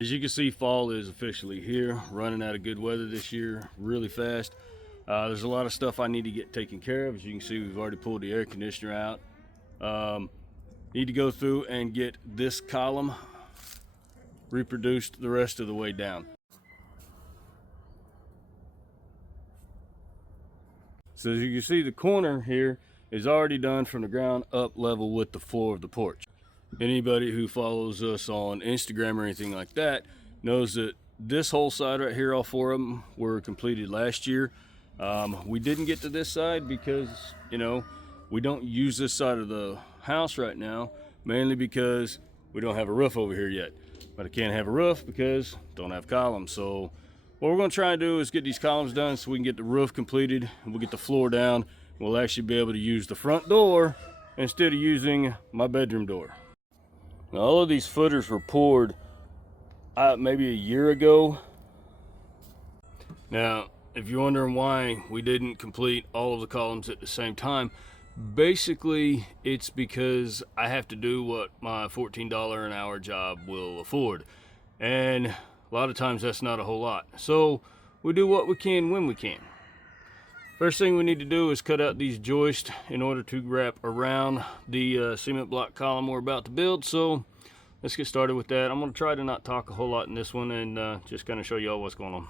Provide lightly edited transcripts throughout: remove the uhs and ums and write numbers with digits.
As you can see, fall is officially here, running out of good weather this year really fast. There's a lot of stuff I need to get taken care of. As you can see, we've already pulled the air conditioner out. Need to go through and get this column reproduced the rest of the way down. So as you can see, the corner here is already done from the ground up level with the floor of the porch. Anybody who follows us on Instagram or anything like that knows that this whole side right here, all four of them were completed last year. We didn't get to this side because, you know, we don't use this side of the house right now, mainly because we don't have a roof over here yet. But I can't have a roof because don't have columns. So what we're going to try and do is get these columns done so we can get the roof completed and we'll get the floor down. We'll actually be able to use the front door instead of using my bedroom door. Now, all of these footers were poured maybe a year ago. Now, if you're wondering why we didn't complete all of the columns at the same time, basically it's because I have to do what my $14 an hour job will afford. And a lot of times that's not a whole lot. So we do what we can when we can. First thing we need to do is cut out these joists in order to wrap around the cement block column we're about to build. So let's get started with that. I'm going to try to not talk a whole lot in this one and just kind of show you all what's going on.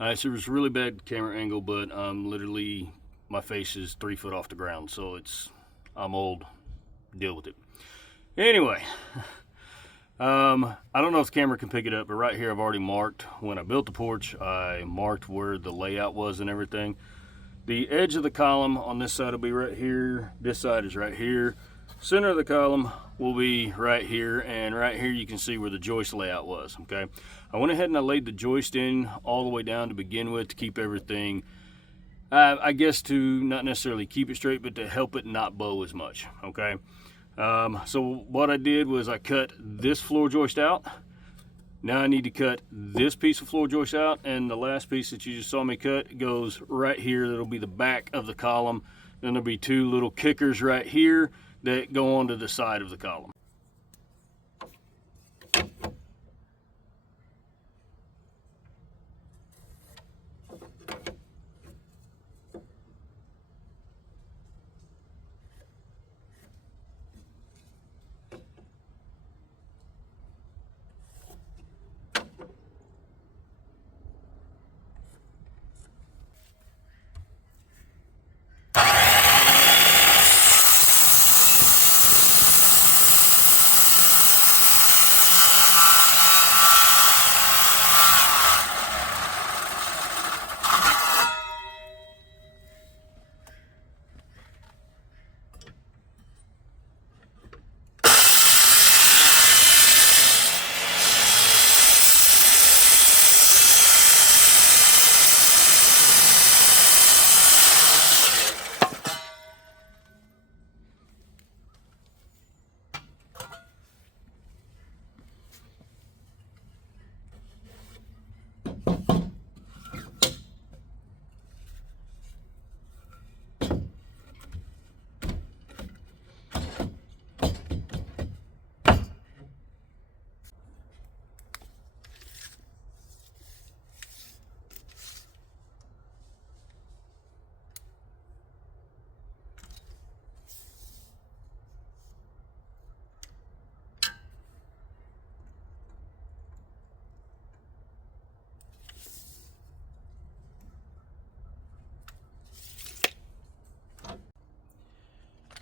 Alright, so it was a really bad camera angle, but literally my face is 3 foot off the ground, so I'm old, deal with it. Anyway, I don't know if the camera can pick it up, but right here I've already marked, when I built the porch, I marked where the layout was and everything. The edge of the column on this side will be right here, this side is right here. Center of the column will be right here, and right here you can see where the joist layout was, okay? I went ahead and I laid the joist in all the way down to begin with to keep everything, I guess to not necessarily keep it straight, but to help it not bow as much, okay? So what I did was I cut this floor joist out. Now I need to cut this piece of floor joist out, and the last piece that you just saw me cut goes right here. That'll be the back of the column. Then there'll be 2 little kickers right here that go onto the side of the column.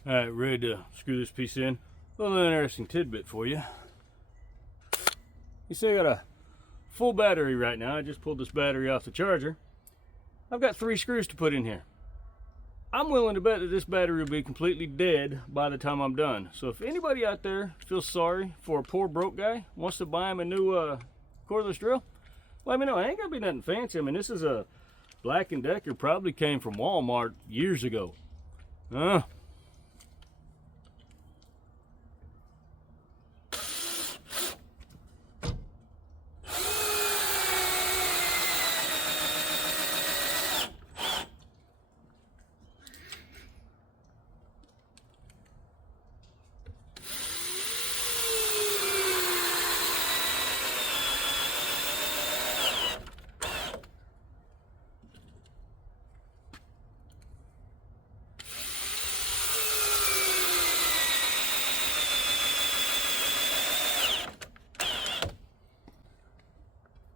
All right, ready to screw this piece in. A little interesting tidbit for you. You see I got a full battery right now. I just pulled this battery off the charger. I've got 3 screws to put in here. I'm willing to bet that this battery will be completely dead by the time I'm done. So if anybody out there feels sorry for a poor broke guy, wants to buy him a new cordless drill, let me know. It ain't gonna be nothing fancy. I mean, this is a Black & Decker, probably came from Walmart years ago.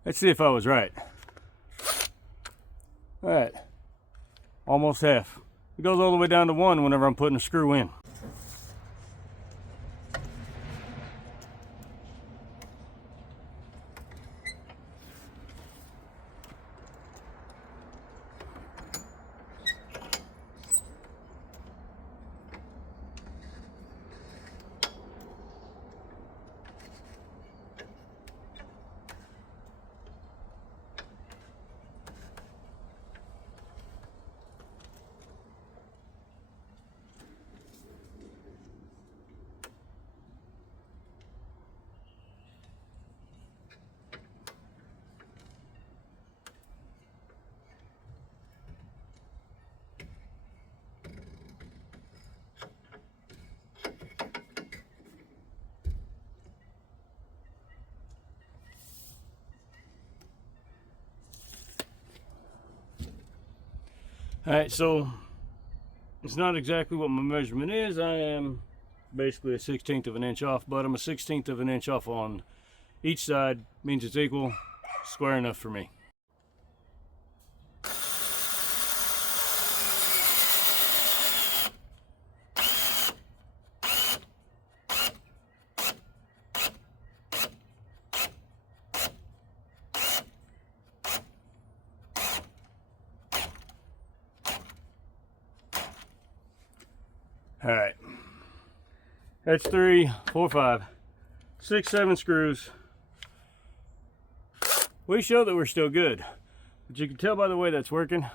Let's see if I was right. All right, almost half. It goes all the way down to 1 whenever I'm putting a screw in. All right, so it's not exactly what my measurement is. I am basically a 1/16 of an inch off, but I'm a 1/16 of an inch off on each side. Means it's equal, square enough for me. All right, that's 3, 4, 5, 6, 7 screws. We show that we're still good, but you can tell by the way that's working,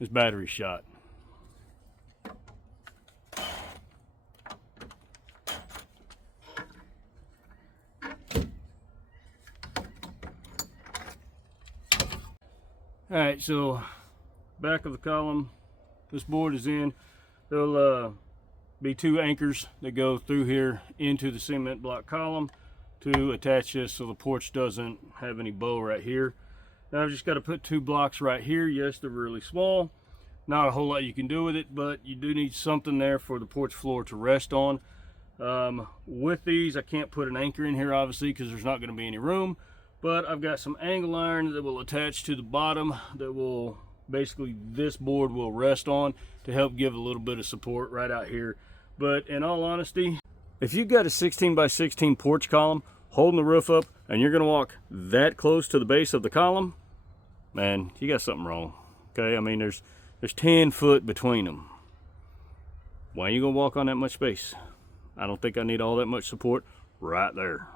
this battery's shot. All right, so back of the column, this board is in. There'll be 2 anchors that go through here into the cement block column to attach this so the porch doesn't have any bow right here. Now I've just got to put 2 blocks right here. Yes, they're really small. Not a whole lot you can do with it, but you do need something there for the porch floor to rest on. With these, I can't put an anchor in here obviously because there's not going to be any room, but I've got some angle iron that will attach to the bottom that will basically this board will rest on to help give a little bit of support right out here. But in all honesty, if you've got a 16 by 16 porch column holding the roof up and you're going to walk that close to the base of the column, man, you got something wrong. Okay, I mean there's 10 foot between them. Why are you going to walk on that much space? I don't think I need all that much support right there.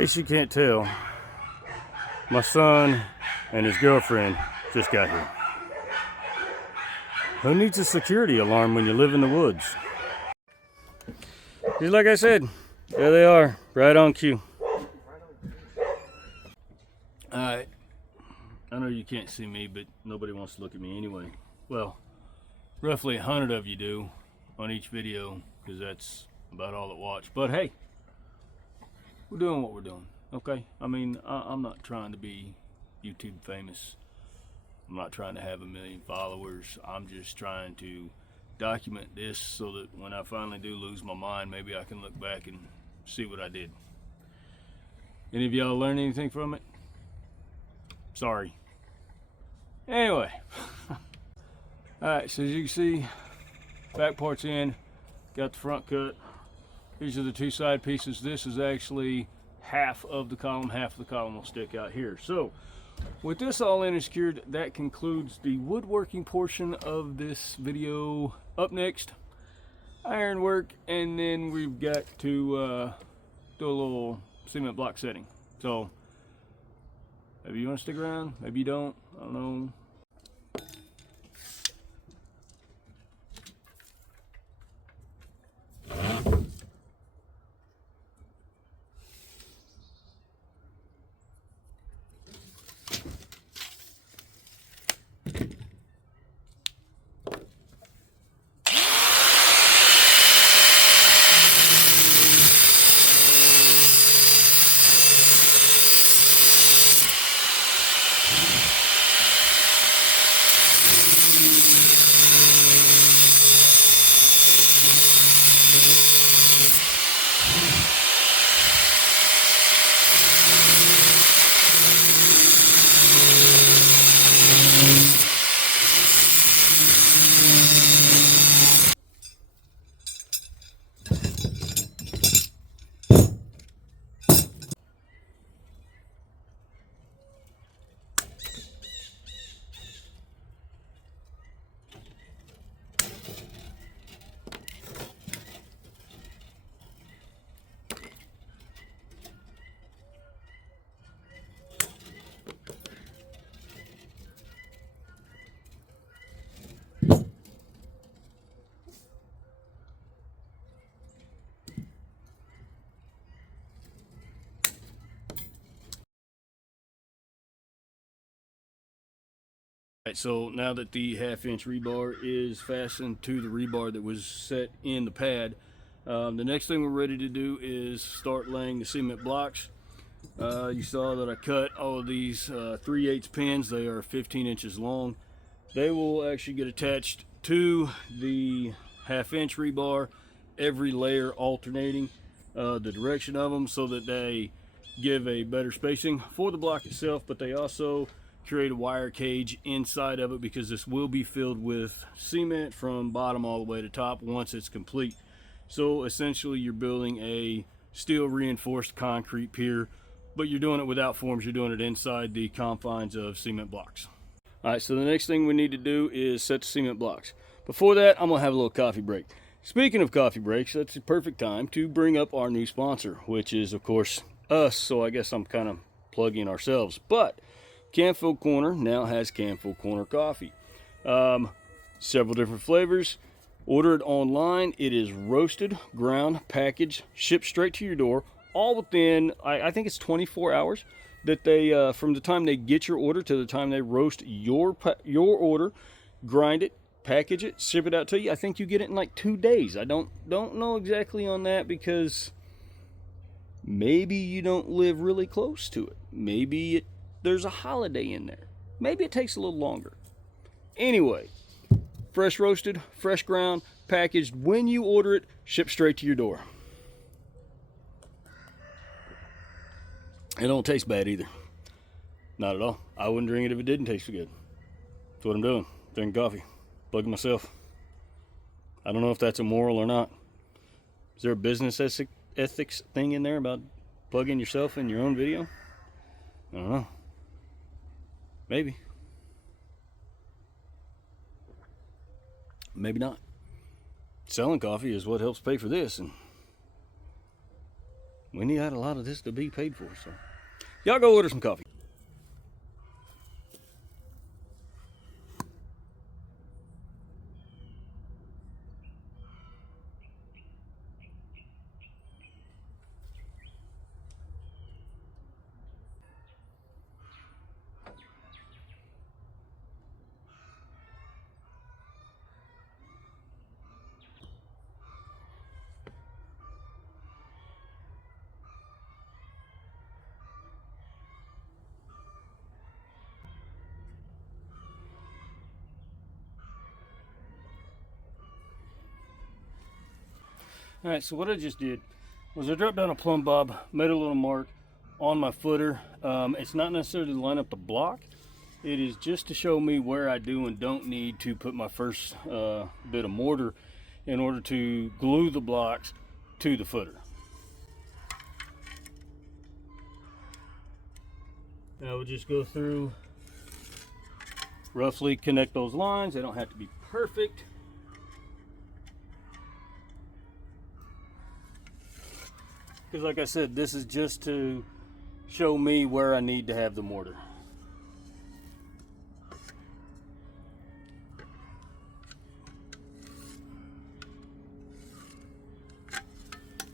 case you can't tell, my son and his girlfriend just got here. Who needs a security alarm when you live in the woods? Just like I said, there they are, right on cue. Alright, I know you can't see me, but nobody wants to look at me anyway. Well, roughly 100 of you do on each video, because that's about all that watch. But hey, we're doing what we're doing, okay? I mean, I'm not trying to be YouTube famous. I'm not trying to have 1 million followers. I'm just trying to document this so that when I finally do lose my mind, maybe I can look back and see what I did. Any of y'all learn anything from it? Sorry. Anyway. Alright, so as you can see, back part's in, got the front cut. These are the two side pieces. This is actually half of the column will stick out here. So with this all in and secured, that concludes the woodworking portion of this video. Up next, iron work, and then we've got to do a little cement block setting. So maybe you want to stick around, maybe you don't, I don't know. Alright, so now that the 1/2 inch rebar is fastened to the rebar that was set in the pad, the next thing we're ready to do is start laying the cement blocks. You saw that I cut all of these 3/8 pins. They are 15 inches long. They will actually get attached to the 1/2 inch rebar, every layer alternating the direction of them so that they give a better spacing for the block itself, but they also create a wire cage inside of it because this will be filled with cement from bottom all the way to top once it's complete. So essentially you're building a steel reinforced concrete pier, but you're doing it without forms. You're doing it inside the confines of cement blocks. All right, so the next thing we need to do is set the cement blocks. Before that, I'm gonna have a little coffee break. Speaking of coffee breaks, that's the perfect time to bring up our new sponsor, which is of course us. So I guess I'm kind of plugging ourselves, but Canfield Corner now has Canfield Corner coffee. Several different flavors. Order it online. It is roasted, ground, packaged, shipped straight to your door, all within, I think it's 24 hours that they, from the time they get your order to the time they roast your order, grind it, package it, ship it out to you. I think you get it in like 2 days. I don't know exactly on that because maybe you don't live really close to it. Maybe there's a holiday in there. Maybe it takes a little longer. Anyway, fresh roasted, fresh ground, packaged when you order it, shipped straight to your door. It don't taste bad either. Not at all. I wouldn't drink it if it didn't taste so good. That's what I'm doing. Drinking coffee. Plugging myself. I don't know if that's immoral or not. Is there a business ethics thing in there about plugging yourself in your own video? I don't know. Maybe. Maybe not. Selling coffee is what helps pay for this, and We need a lot of this to be paid for, so y'all go order some coffee. All right, so what I just did was I dropped down a plumb bob, made a little mark on my footer. It's not necessarily to line up the block. It is just to show me where I do and don't need to put my first bit of mortar in order to glue the blocks to the footer. Now we'll just go through, roughly connect those lines. They don't have to be perfect. Because like I said, this is just to show me where I need to have the mortar.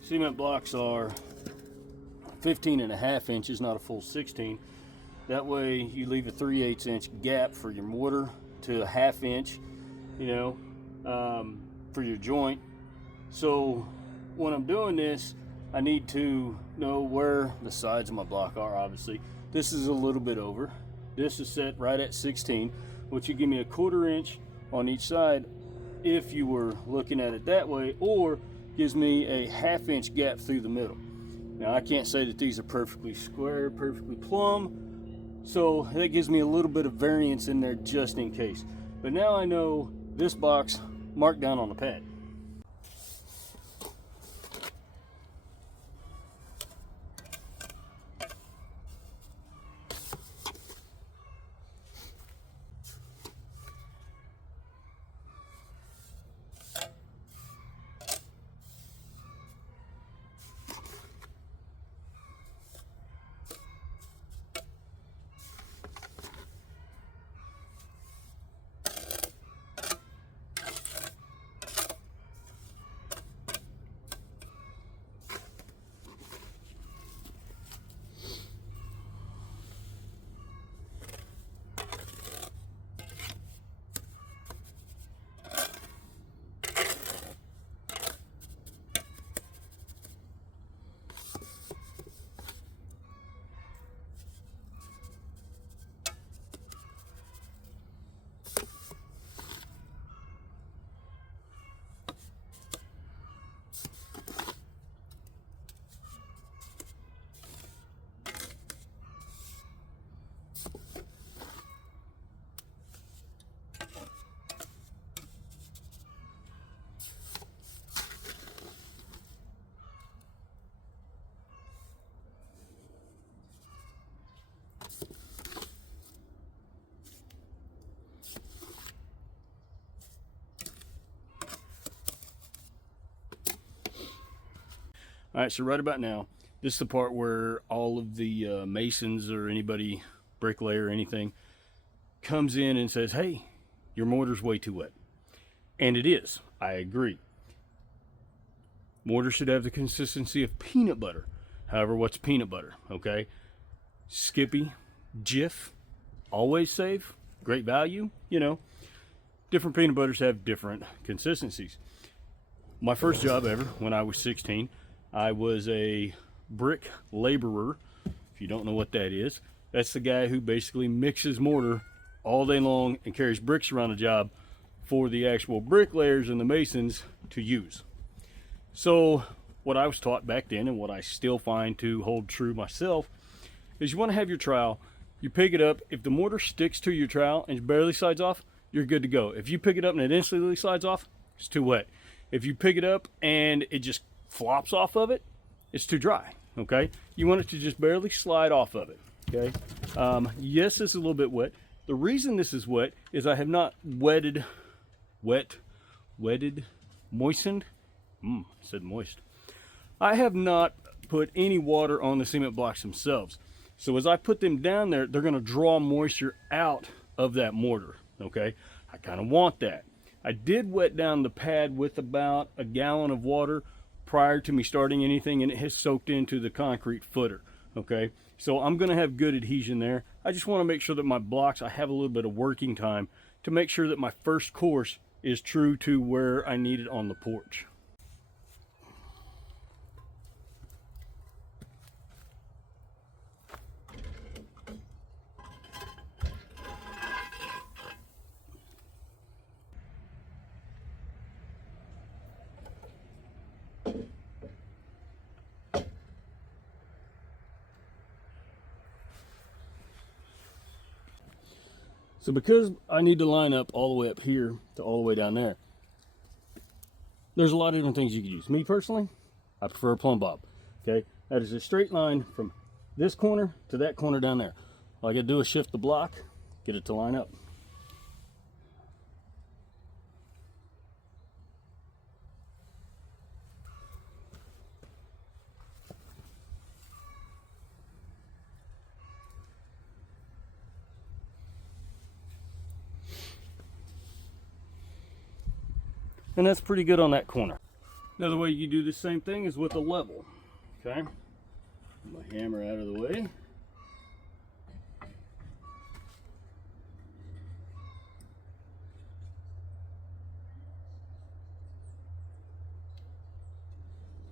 Cement blocks are 15.5 inches, not a full 16. That way you leave a 3/8 inch gap for your mortar to a 1/2 inch, you know, for your joint. So when I'm doing this, I need to know where the sides of my block are, obviously. This is a little bit over. This is set right at 16, which would give me a 1/4 inch on each side if you were looking at it that way, or gives me a 1/2 inch gap through the middle. Now I can't say that these are perfectly square, perfectly plumb, so that gives me a little bit of variance in there just in case. But now I know this box marked down on the pad. All right, so right about now, this is the part where all of the masons or anybody, bricklayer or anything, comes in and says, hey, your mortar's way too wet. And it is, I agree. Mortar should have the consistency of peanut butter. However, what's peanut butter, okay? Skippy, Jif, Always Save, great value, you know. Different peanut butters have different consistencies. My first job ever, when I was 16, I was a brick laborer. If you don't know what that is, that's the guy who basically mixes mortar all day long and carries bricks around the job for the actual bricklayers and the masons to use. So what I was taught back then, and what I still find to hold true myself, is you want to have your trowel, you pick it up, if the mortar sticks to your trowel and barely slides off, you're good to go. If you pick it up and it instantly slides off, it's too wet. If you pick it up and it just flops off of it, it's too dry. Okay, you want it to just barely slide off of it. Okay, yes, it's a little bit wet. The reason this is wet is I have not moistened. I said moist. I have not put any water on the cement blocks themselves. So as I put them down there, they're going to draw moisture out of that mortar. Okay, I kind of want that. I did wet down the pad with about a gallon of water prior to me starting anything, and it has soaked into the concrete footer. Okay, so I'm going to have good adhesion there. I just want to make sure that my blocks, I have a little bit of working time to make sure that my first course is true to where I need it on the porch. So because I need to line up all the way up here to all the way down there, there's a lot of different things you can use. Me personally, I prefer a plumb bob. Okay, that is a straight line from this corner to that corner down there. All I gotta do is shift the block, get it to line up. And that's pretty good on that corner. Another way you do the same thing is with a level. Okay, my hammer out of the way.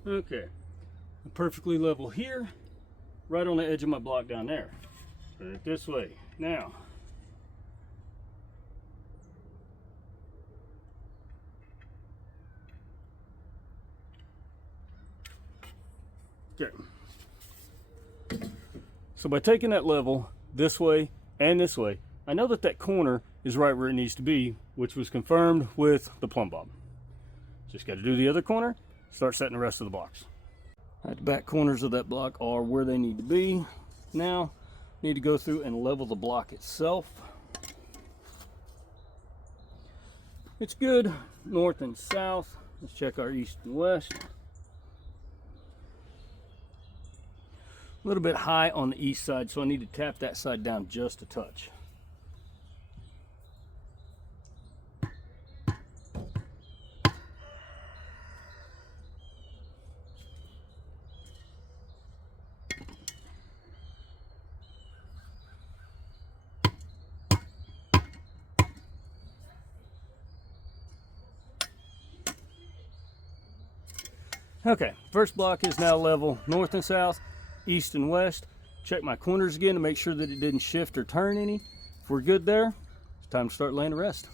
Okay, perfectly level here, right on the edge of my block down there. Put it this way. Now, okay. So by taking that level this way and this way, I know that that corner is right where it needs to be, which was confirmed with the plumb bob. Just got to do the other corner, start setting the rest of the blocks. The back corners of that block are where they need to be. Now, need to go through and level the block itself. It's good north and south. Let's check our east and west. A little bit high on the east side, so I need to tap that side down just a touch. Okay, first block is now level north and south, east and west. Check my corners again to make sure that it didn't shift or turn any. If we're good there, it's time to start laying the rest.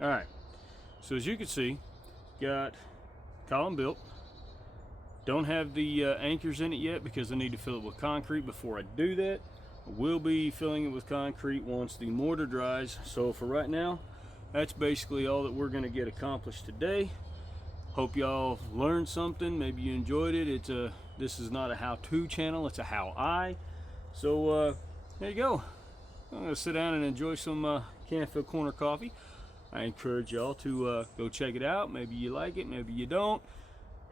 All right, so as you can see, got column built. Don't have the anchors in it yet because I need to fill it with concrete before I do that. I will be filling it with concrete once the mortar dries. So for right now, that's basically all that we're going to get accomplished today. Hope y'all learned something. Maybe you enjoyed it. This is not a how-to channel, it's a how-I. So there you go. I'm going to sit down and enjoy some Canfield Corner coffee. I encourage y'all to go check it out. Maybe you like it, maybe you don't.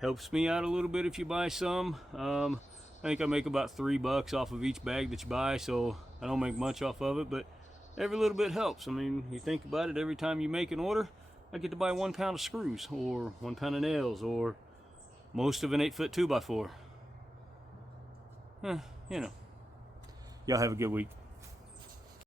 Helps me out a little bit if you buy some. I think I make about $3 off of each bag that you buy, so I don't make much off of it, but every little bit helps. I mean, you think about it, every time you make an order, I get to buy 1 pound of screws, or 1 pound of nails, or most of an 8-foot 2x4. You know. Y'all have a good week.